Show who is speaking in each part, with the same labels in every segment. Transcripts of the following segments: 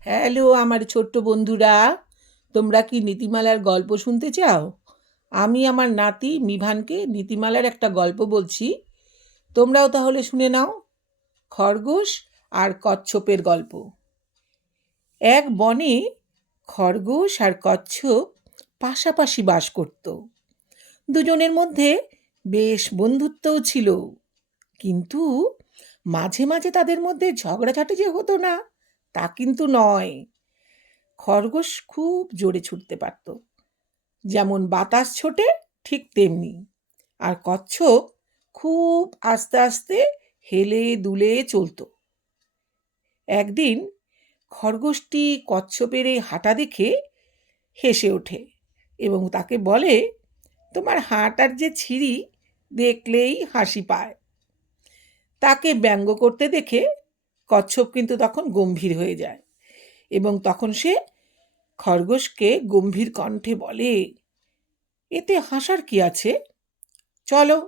Speaker 1: Hello আমার ছোট্ট বন্ধুরা, তোমরা কি নীতিমালার গল্প শুনতে চাও? আমি আমার নাতি মিভানকে নীতিমালার একটা গল্প বলছি। তোমরাও তাহলে শুনে নাও। খরগোশ আর কচ্ছপের গল্প। এক বনে খরগোশ আর কচ্ছপ পাশাপাশি বাস করত। দুজনের মধ্যে বেশ বন্ধুত্বও ছিল। কিন্তু মাঝে মাঝে তাদের মধ্যে ঝগড়াঝাটি যে হতো না। তা কিন্তু নয়। খরগোশ খুব জোরে ছুটতে পারত। যেমন বাতাস ছোটে, ঠিক তেমনি। আর কচ্ছপ খুব আস্তে আস্তে হেলে দুলে চলতো। একদিন খরগোশটি কচ্ছপের এই হাঁটা দেখে হেসে ওঠে এবং তাকে বলে, তোমার হাঁটার যে ছিঁড়ি দেখলেই হাসি পায়। তাকে ব্যঙ্গ করতে দেখে কচ্ছপ কিন্তু তখন গম্ভীর হয়ে যায় এবং তখন সে খরগোশকে গম্ভীর কণ্ঠে বলে, এতে হাসার কি আছে? চলো,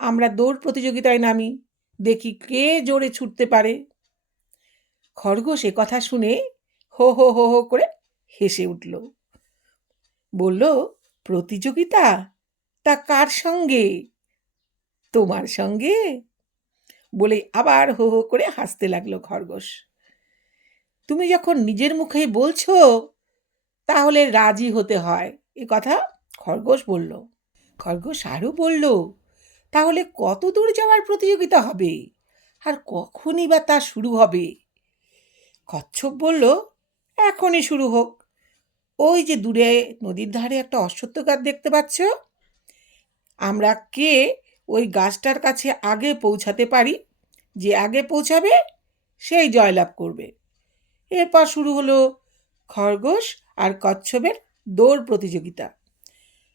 Speaker 1: আমরা দৌড় প্রতিযোগিতায় নামি, দেখি কে জোরে ছুটতে পারে। খরগোশ এ কথা শুনে হো হো হো হো করে হেসে উঠল। বলল, প্রতিযোগিতা? তা কার সঙ্গে? তোমার সঙ্গে বলে আবার হো হো করে হাসতে লাগল খরগোশ। তুমি যখন নিজের মুখেই বলছো, তাহলে রাজি হতে হয়। এ কথা খরগোশ বলল। খরগোশ আরও বলল, তাহলে কত দূর যাওয়ার প্রতিযোগিতা হবে? আর কখনই বা তা শুরু হবে? কচ্ছপ বলল, এখনই শুরু হোক। ওই যে দূরে নদীর ধারে একটা অশ্বত্থ গাছ দেখতে পাচ্ছ? আমরা কে ওই গাছটার কাছে আগে পৌঁছাতে পারি, যে আগে পৌঁছাবে সেই জয়লাভ করবে। এরপর শুরু হলো খরগোশ আর কচ্ছপের দৌড় প্রতিযোগিতা।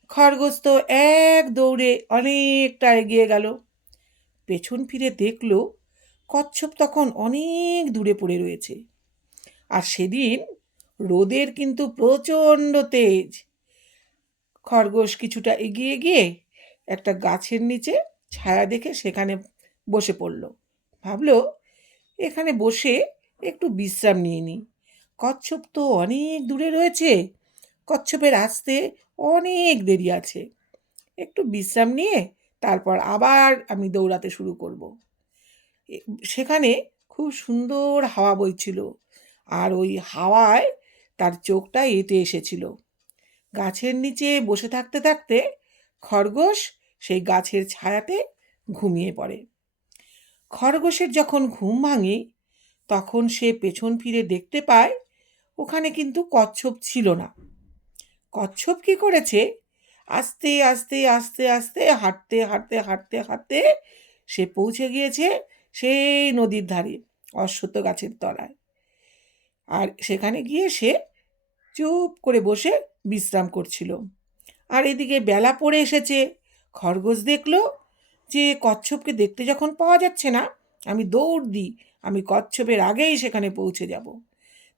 Speaker 1: খরগোশ তো এক দৌড়ে অনেকটা এগিয়ে গেল। পেছন ফিরে দেখল কচ্ছপ তখন অনেক দূরে পড়ে রয়েছে। আর সেদিন রোদের কিন্তু প্রচণ্ড তেজ। খরগোশ কিছুটা এগিয়ে গিয়ে একটা গাছের নিচে ছায়া দেখে সেখানে বসে পড়ল। ভাবলো, এখানে বসে একটু বিশ্রাম নিয়ে নিই কচ্ছপ তো অনেক দূরে রয়েছে। কচ্ছপের আসতে অনেক দেরি আছে। একটু বিশ্রাম নিয়ে তারপর আবার আমি দৌড়াতে শুরু করব। সেখানে খুব সুন্দর হাওয়া বইছিল আর ওই হাওয়ায় তার চোখটা এঁটে এসেছিল। গাছের নিচে বসে থাকতে থাকতে খরগোশ সেই গাছের ছায়াতে ঘুমিয়ে পড়ে। খরগোশের যখন ঘুম ভাঙে, তখন সে পেছন ফিরে দেখতে পায়, ওখানে কিন্তু কচ্ছপ ছিল না। কচ্ছপ কি করেছে? আস্তে আস্তে আস্তে আস্তে, হাঁটতে হাঁটতে হাঁটতে হাঁটতে সে পৌঁছে গিয়েছে সেই নদীর ধারে, অশ্বত্থ গাছের তলায়। আর সেখানে গিয়ে সে চুপ করে বসে বিশ্রাম করছিল। আর এদিকে বেলা পড়ে এসেছে। খরগোশ দেখল যে কচ্ছপকে দেখতে যখন পাওয়া যাচ্ছে না, আমি দৌড় দিই, আমি কচ্ছপের আগেই সেখানে পৌঁছে যাব।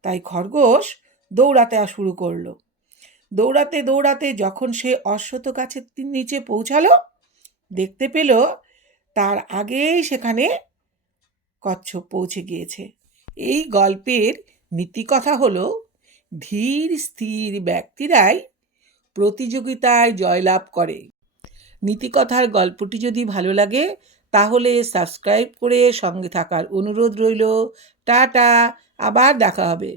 Speaker 1: তাই খরগোশ দৌড়াতে শুরু করল। দৌড়াতে দৌড়াতে যখন সে অশ্বত গাছের নিচে পৌঁছালো, দেখতে পেল তার আগেই সেখানে কচ্ছপ পৌঁছে গিয়েছে। এই গল্পের নীতিকথা হলো, ধীর স্থির ব্যক্তিরাই প্রতিযোগিতায় জয়লাভ করে। নীতিকথার গল্পটি যদি ভালো লাগে, তাহলে সাবস্ক্রাইব করে সঙ্গে থাকার অনুরোধ রইল। টাটা, আবার দেখা হবে।